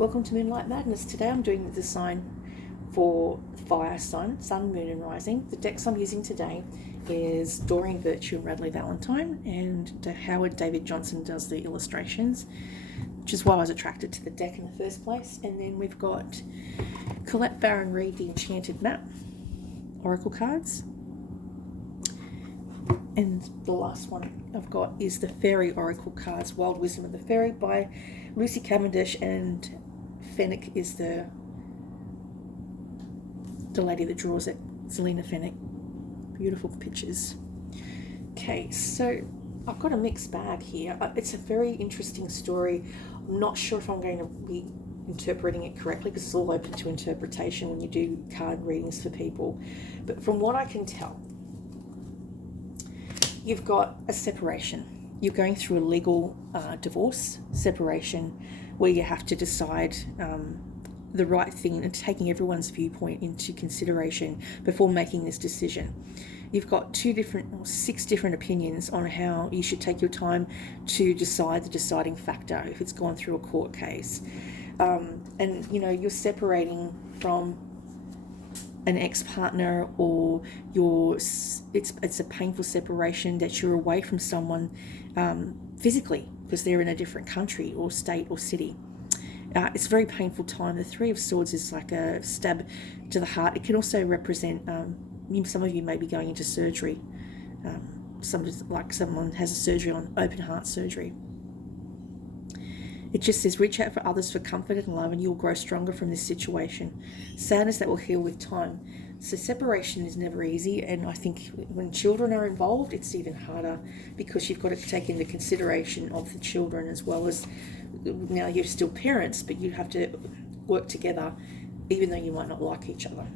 Welcome to Moonlight Madness. Today I'm doing the sign for fire sign, sun, moon and rising. The decks I'm using today is Doreen Virtue and Radley Valentine, and Howard David Johnson does the illustrations, which is why I was attracted to the deck in the first place. And then we've got Colette Baron Reid, the Enchanted Map, Oracle cards. And the last one I've got is the Fairy Oracle cards, Wild Wisdom of the Fairy by Lucy Cavendish, and Fenwick is the lady that draws it, Selena Fenwick. Beautiful pictures. Okay, so I've got a mixed bag here. It's a very interesting story. I'm not sure if I'm going to be interpreting it correctly because it's all open to interpretation when you do card readings for people. But from what I can tell, you've got a separation. You're going through a legal divorce, separation, where you have to decide the right thing and taking everyone's viewpoint into consideration before making this decision. You've got 6 different opinions on how you should take your time to decide the deciding factor if it's gone through a court case. And you're separating from an ex-partner, or it's a painful separation that you're away from someone physically because they're in a different country or state or city. It's a very painful time. The Three of Swords is like a stab to the heart. It can also represent some of you may be going into surgery. Someone has a surgery on open heart surgery. It just says, reach out for others for comfort and love, and you'll grow stronger from this situation. Sadness that will heal with time. So separation is never easy, and I think when children are involved, it's even harder because you've got to take into consideration of the children, as well as now you're still parents, but you have to work together even though you might not like each other.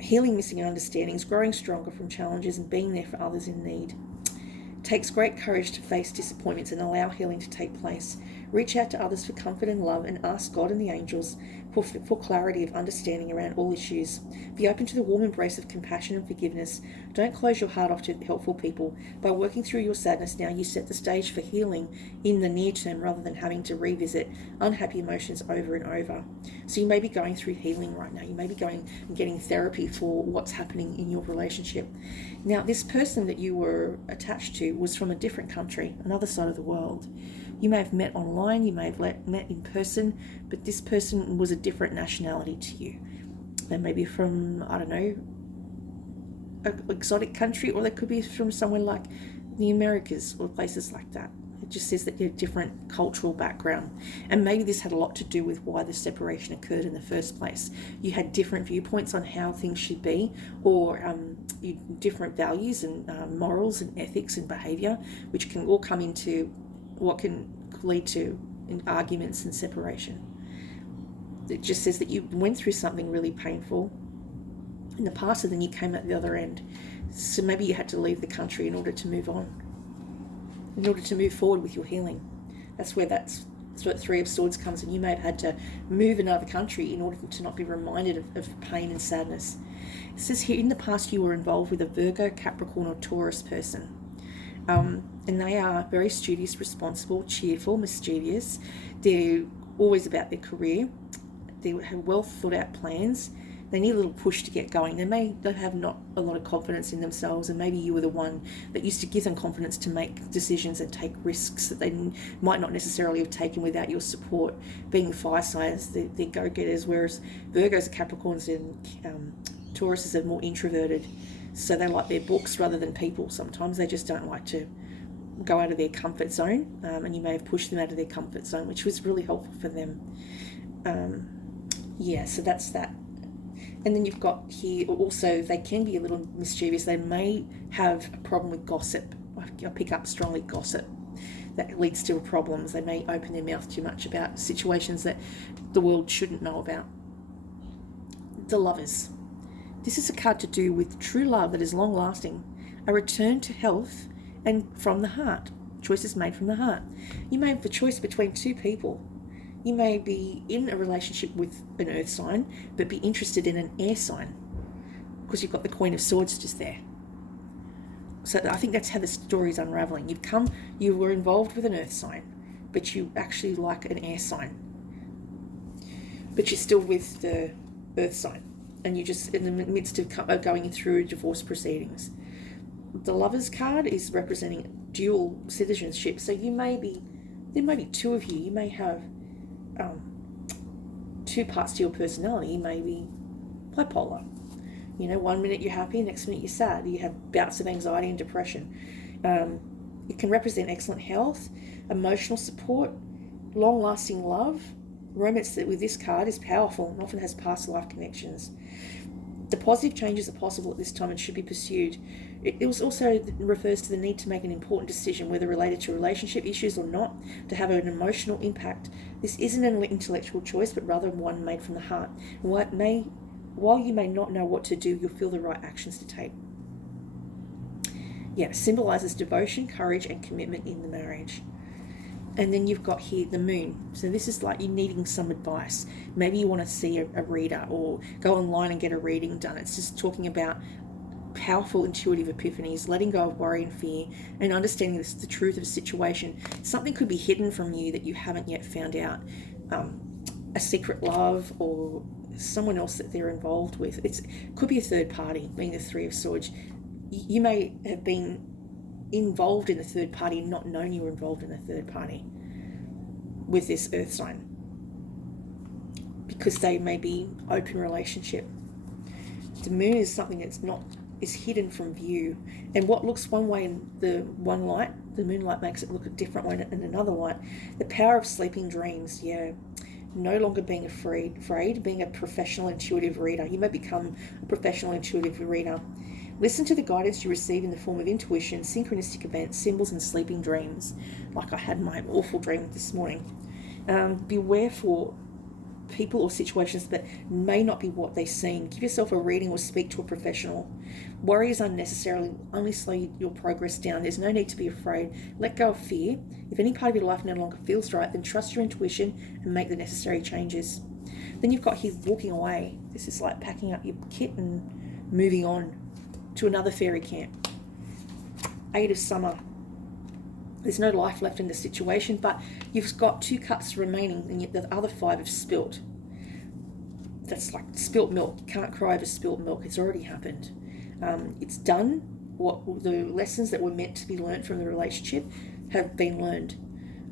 Healing missing understandings, growing stronger from challenges, and being there for others in need. It takes great courage to face disappointments and allow healing to take place. Reach out to others for comfort and love, and ask God and the angels for clarity of understanding around all issues. Be open to the warm embrace of compassion and forgiveness. Don't close your heart off to helpful people. By working through your sadness now, you set the stage for healing in the near term rather than having to revisit unhappy emotions over and over. So you may be going through healing right now. You may be going and getting therapy for what's happening in your relationship. Now, this person that you were attached to was from a different country, another side of the world. You may have met online, you may have met in person, but this person was a different nationality to you. They may be from, I don't know, an exotic country, or they could be from somewhere like the Americas or places like that. It just says that you're a different cultural background. And maybe this had a lot to do with why the separation occurred in the first place. You had different viewpoints on how things should be, or different values and morals and ethics and behaviour, which can all come into what can lead to arguments and separation. It just says that you went through something really painful in the past, and then you came out the other end. So maybe you had to leave the country in order to move on, in order to move forward with your healing. That's where Three of Swords comes in. You may have had to move another country in order to not be reminded of pain and sadness. It says here, in the past you were involved with a Virgo, Capricorn or Taurus person. And they are very studious, responsible, cheerful, mischievous. They're always about their career. They have well thought out plans. They need a little push to get going. They have not a lot of confidence in themselves, and maybe you were the one that used to give them confidence to make decisions and take risks that they might not necessarily have taken without your support. Being fire signs, they're go-getters, whereas Virgos, Capricorns and Tauruses are more introverted. So they like their books rather than people. Sometimes they just don't like to go out of their comfort zone, and you may have pushed them out of their comfort zone, which was really helpful for them. So that's that. And then you've got here also, they can be a little mischievous. They may have a problem with gossip. I pick up strongly gossip. That leads to problems. They may open their mouth too much about situations that the world shouldn't know about. The Lovers. This is a card to do with true love that is long-lasting, a return to health, and from the heart. Choices made from the heart. You may have the choice between 2 people. You may be in a relationship with an earth sign, but be interested in an air sign, because you've got the Queen of Swords just there. So I think that's how the story is unraveling. You were involved with an earth sign, but you actually like an air sign. but you're still with the earth sign, and you're just in the midst of going through divorce proceedings. The Lovers card is representing dual citizenship, so there may be two of you. You may have two parts to your personality. You may be bipolar. One minute you're happy, next minute you're sad. You have bouts of anxiety and depression. It can represent excellent health, emotional support, long-lasting love. Romance with this card is powerful and often has past life connections. The positive changes are possible at this time and should be pursued. It also refers to the need to make an important decision, whether related to relationship issues or not, to have an emotional impact. This isn't an intellectual choice, but rather one made from the heart. While you may not know what to do, you'll feel the right actions to take. Yeah, symbolizes devotion, courage, and commitment in the marriage. And then you've got here the moon. So this is like you needing some advice. Maybe you want to see a reader or go online and get a reading done. It's just talking about powerful intuitive epiphanies, letting go of worry and fear, and understanding the truth of a situation. Something could be hidden from you that you haven't yet found out. A secret love or someone else that they're involved with. It could be a third party, being the Three of Swords. You may have been involved in a third party and not known you were involved in a third party with this earth sign, because they may be open relationship. The moon is something is hidden from view, and what looks one way in the one light, the moonlight makes it look a different way in another light. The power of sleeping dreams. No longer being afraid, being a professional intuitive reader. You may become a professional intuitive reader. Listen to the guidance you receive in the form of intuition, synchronistic events, symbols, and sleeping dreams. Like I had my awful dream this morning. Beware for people or situations that may not be what they seem. Give yourself a reading or speak to a professional. Worry is unnecessarily only slow your progress down. There's no need to be afraid. Let go of fear. If any part of your life no longer feels right, then trust your intuition and make the necessary changes. Then you've got here walking away. This is like packing up your kit and moving on to another fairy camp. Eight of Summer. There's no life left in the situation, but you've got 2 cups remaining, and yet the other 5 have spilt. That's like spilt milk. Can't cry over spilt milk. It's already happened. It's done. What the lessons that were meant to be learned from the relationship have been learned.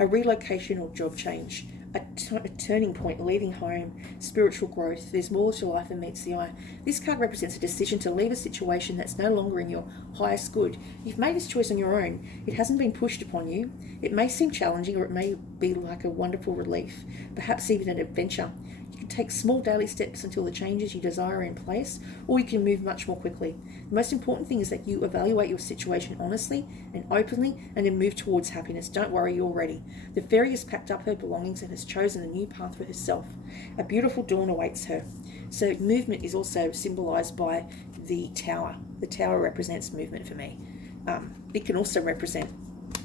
A relocation or job change. A turning point, leaving home, spiritual growth. There's more to life than meets the eye. This card represents a decision to leave a situation that's no longer in your highest good. You've made this choice on your own. It hasn't been pushed upon you. It may seem challenging, or it may be like a wonderful relief, perhaps even an adventure. You can take small daily steps until the changes you desire are in place, or you can move much more quickly. The most important thing is that you evaluate your situation honestly and openly, and then move towards happiness. Don't worry, you're ready. The fairy has packed up her belongings and has chosen a new path for herself. A beautiful dawn awaits her. So movement is also symbolized by the tower. The tower represents movement for me. It can also represent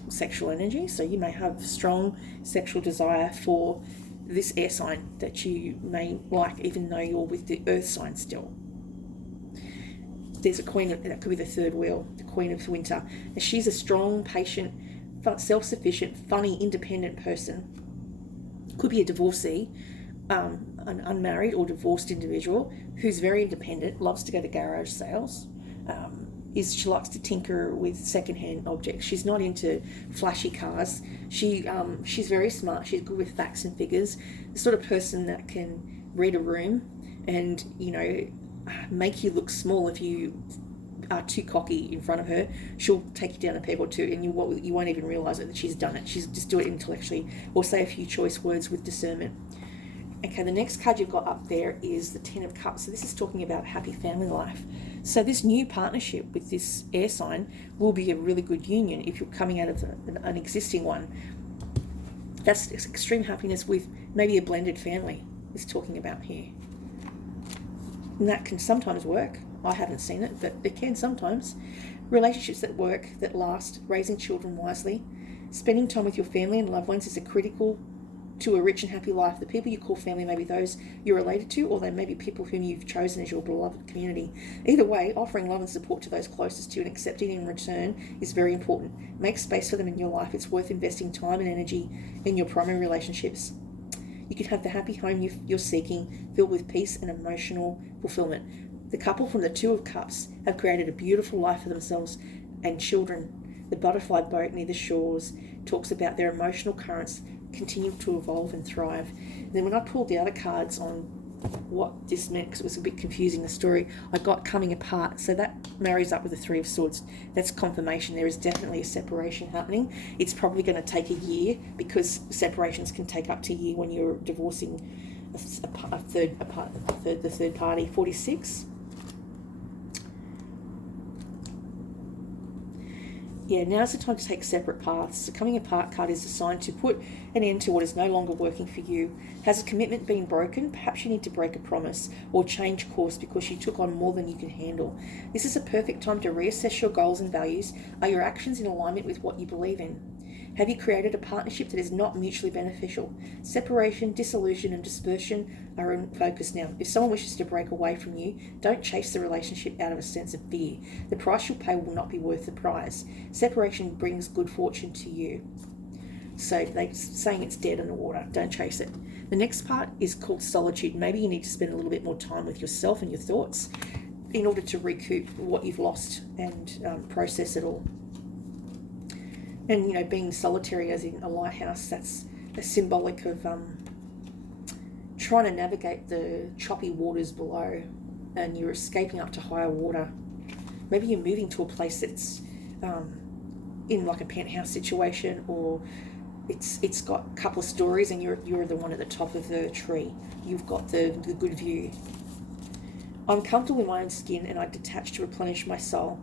sexual energy, so you may have strong sexual desire for this air sign that you may like, even though you're with the earth sign still. There's a queen, that could be the third wheel, the Queen of Winter. And she's a strong, patient, self-sufficient, funny, independent person. Could be a divorcee, an unmarried or divorced individual who's very independent, loves to go to garage sales. She likes to tinker with secondhand objects. She's not into flashy cars. She's very smart. She's good with facts and figures. The sort of person that can read a room and, make you look small. If you are too cocky in front of her, she'll take you down a peg or two, and you won't even realise that she's done it. She's just do it intellectually, or say a few choice words with discernment. Okay, the next card you've got up there is the 10 of Cups. So this is talking about happy family life. So this new partnership with this air sign will be a really good union if you're coming out of an existing one. That's extreme happiness with maybe a blended family is talking about here. And that can sometimes work. I haven't seen it, but it can sometimes. Relationships that work, that last, raising children wisely. Spending time with your family and loved ones is critical to a rich and happy life. The people you call family may be those you're related to, or they may be people whom you've chosen as your beloved community. Either way, offering love and support to those closest to you and accepting in return is very important. Make space for them in your life. It's worth investing time and energy in your primary relationships. You can have the happy home you're seeking, filled with peace and emotional fulfillment. The couple from the Two of Cups have created a beautiful life for themselves and children. The butterfly boat near the shores talks about their emotional currents continue to evolve and thrive. And then when I pulled the other cards on what this meant, because it was a bit confusing, the story, I got coming apart. So that marries up with the Three of Swords. That's confirmation. There is definitely a separation happening. It's probably going to take a year, because separations can take up to a year when you're divorcing the third party. 46. Yeah, now's the time to take separate paths. The coming apart card is a sign to put an end to what is no longer working for you. Has a commitment been broken? Perhaps you need to break a promise or change course because you took on more than you can handle. This is a perfect time to reassess your goals and values. Are your actions in alignment with what you believe in? Have you created a partnership that is not mutually beneficial? Separation, dissolution, and dispersion are in focus now. If someone wishes to break away from you, don't chase the relationship out of a sense of fear. The price you'll pay will not be worth the prize. Separation brings good fortune to you. So they're saying it's dead in the water. Don't chase it. The next part is called solitude. Maybe you need to spend a little bit more time with yourself and your thoughts in order to recoup what you've lost and process it all. And, being solitary as in a lighthouse, that's a symbolic of trying to navigate the choppy waters below, and you're escaping up to higher water. Maybe you're moving to a place that's in like a penthouse situation, or it's got a couple of stories and you're the one at the top of the tree. You've got the good view. I'm comfortable in my own skin and I detach to replenish my soul.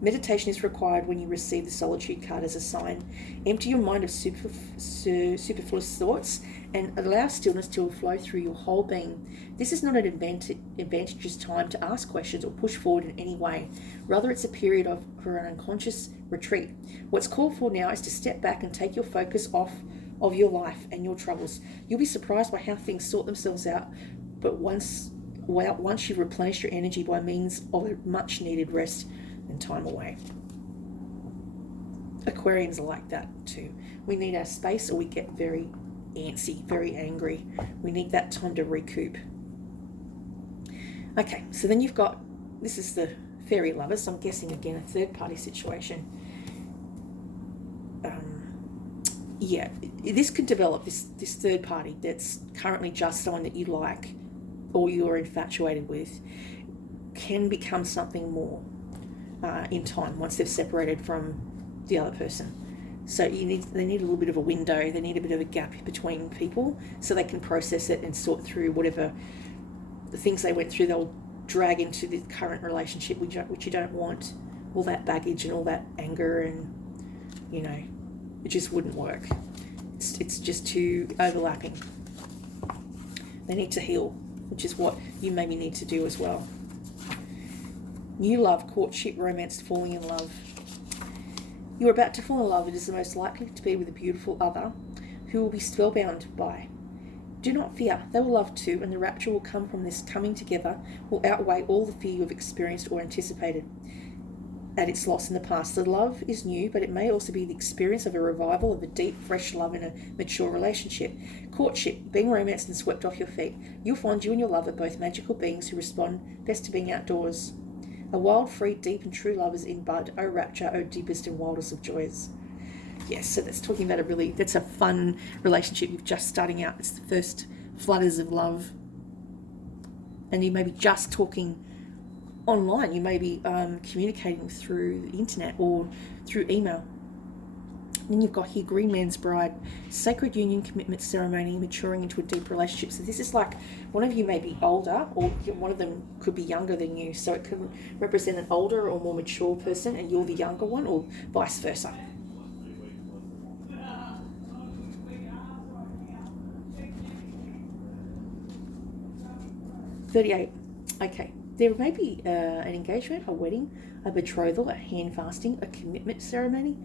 Meditation is required when you receive the solitude card as a sign. Empty your mind of superfluous thoughts and allow stillness to flow through your whole being. This is not an advantageous time to ask questions or push forward in any way. Rather, it's a period for an unconscious retreat. What's called for now is to step back and take your focus off of your life and your troubles. You'll be surprised by how things sort themselves out, but once you've replenished your energy by means of a much needed rest and time away. Aquarians are like that too. We need our space or we get very antsy, very angry. We need that time to recoup. Okay, so then you've got, this is the fairy lovers. I'm guessing again a third party situation. This could develop, this third party that's currently just someone that you like or you're infatuated with can become something more in time once they've separated from the other person. So they need a little bit of a window, they need a bit of a gap between people so they can process it and sort through whatever the things they went through. They'll drag into the current relationship, which you don't want, all that baggage and all that anger, and it just wouldn't work. It's just too overlapping. They need to heal, which is what you maybe need to do as well. New love, courtship, romance, falling in love. You're about to fall in love. It is the most likely to be with a beautiful other who will be spellbound by. Do not fear. They will love too, and the rapture will come from this coming together will outweigh all the fear you have experienced or anticipated at its loss in the past. The love is new, but it may also be the experience of a revival of a deep, fresh love in a mature relationship. Courtship, being romanced and swept off your feet. You'll find you and your love are both magical beings who respond best to being outdoors. A wild, free, deep and true love is in bud. O rapture, O deepest and wildest of joys. Yes, so that's talking about that's a fun relationship. You're just starting out. It's the first flutters of love. And you may be just talking online. You may be communicating through the internet or through email. Then you've got here Green Man's Bride, sacred union, commitment ceremony, maturing into a deep relationship. So this is like one of you may be older or one of them could be younger than you. So it could represent an older or more mature person and you're the younger one, or vice versa. $38. Okay. There may be an engagement, a wedding, a betrothal, a hand fasting, a commitment ceremony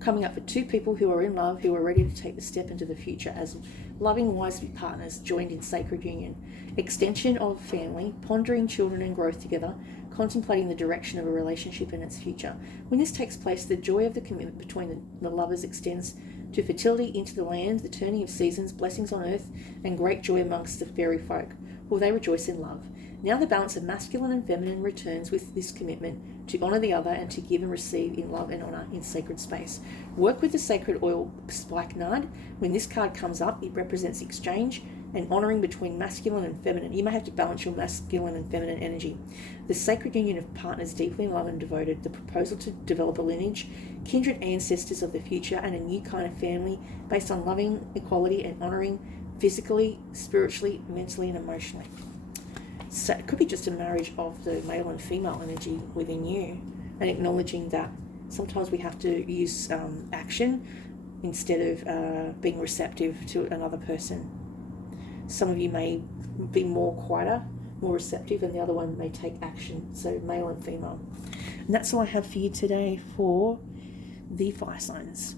coming up for two people who are in love, who are ready to take the step into the future as loving, wise partners joined in sacred union. Extension of family, pondering children and growth together, contemplating the direction of a relationship and its future. When this takes place, the joy of the commitment between the lovers extends to fertility into the land, the turning of seasons, blessings on earth, and great joy amongst the fairy folk, for they rejoice in love. Now the balance of masculine and feminine returns with this commitment to honour the other and to give and receive in love and honour in sacred space. Work with the sacred oil spikenard. When this card comes up, it represents exchange and honouring between masculine and feminine. You may have to balance your masculine and feminine energy. The sacred union of partners deeply in love and devoted, the proposal to develop a lineage, kindred ancestors of the future, and a new kind of family based on loving, equality, and honouring physically, spiritually, mentally, and emotionally. So it could be just a marriage of the male and female energy within you, and acknowledging that sometimes we have to use action instead of being receptive to another person. Some of you may be more quieter, more receptive, and the other one may take action. So male and female. And that's all I have for you today for the fire signs.